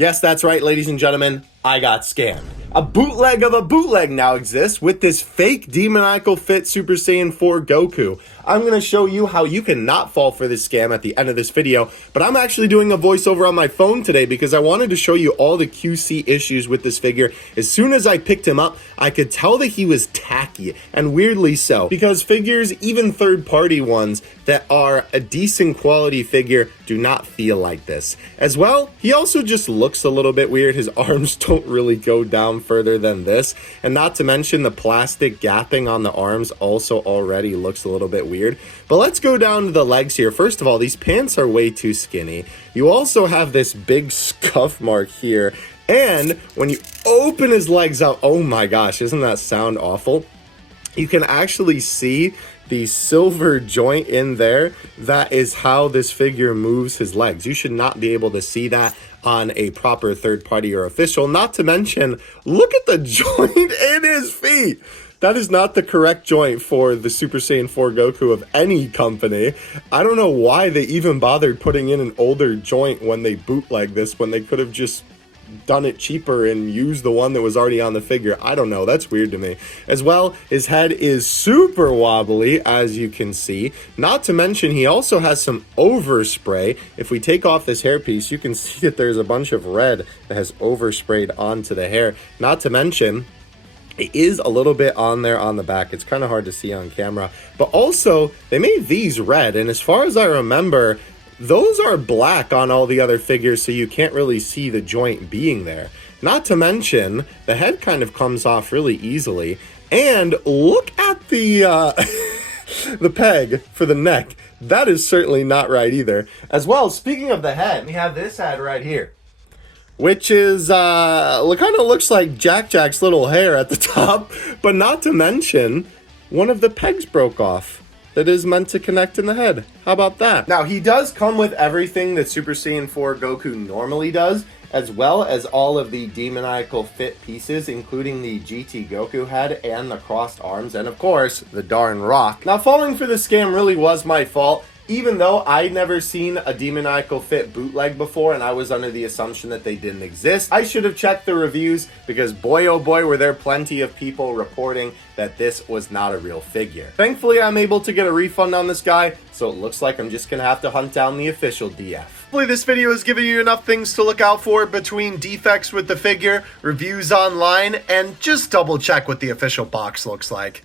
Yes, that's right, ladies and gentlemen. I got scammed. A bootleg of a bootleg now exists with this fake demoniacal fit Super Saiyan 4 Goku. I'm going to show you how you cannot fall for this scam at the end of this video, but I'm actually doing a voiceover on my phone today because I wanted to show you all the QC issues with this figure. As soon as I picked him up, I could tell that he was tacky, and weirdly so, because figures, even third-party ones, that are a decent quality figure do not feel like this. As well, he also just looks a little bit weird. His arms don't really go down further than this, and not to mention the plastic gapping on the arms also already looks a little bit weird. But let's go down to the legs here. First of all, these pants are way too skinny. You also have this big scuff mark here, and when you open his legs out, oh my gosh, doesn't that sound awful? You can actually see the silver joint in there. That is how this figure moves his legs. You should not be able to see that on a proper third party or official. Not to mention, look at the joint in his feet. That is not the correct joint for the Super Saiyan 4 Goku of any company. I don't know why they even bothered putting in an older joint when they bootleg this, when they could have just done it cheaper and used the one that was already on the figure. I don't know, that's weird to me. As well, his head is super wobbly, as you can see. Not to mention, he also has some overspray. If we take off this hairpiece, you can see that there's a bunch of red that has oversprayed onto the hair. Not to mention, it is a little bit on there on the back. It's kind of hard to see on camera. But also, they made these red, and as far as I remember, those are black on all the other figures, so you can't really see the joint being there. Not to mention, the head kind of comes off really easily. And look at the the peg for the neck. That is certainly not right either. As well, speaking of the head, we have this head right here, which is kind of looks like Jack's little hair at the top. But not to mention, one of the pegs broke off that is meant to connect in the head. How about that? Now, he does come with everything that Super Saiyan 4 Goku normally does, as well as all of the demoniacal fit pieces, including the GT Goku head and the crossed arms, and of course, the darn rock. Now, falling for the scam really was my fault. Even though I'd never seen a demoniacal fit bootleg before and I was under the assumption that they didn't exist, I should have checked the reviews, because boy oh boy were there plenty of people reporting that this was not a real figure. Thankfully, I'm able to get a refund on this guy, so it looks like I'm just gonna have to hunt down the official DF. Hopefully this video has given you enough things to look out for between defects with the figure, reviews online, and just double check what the official box looks like.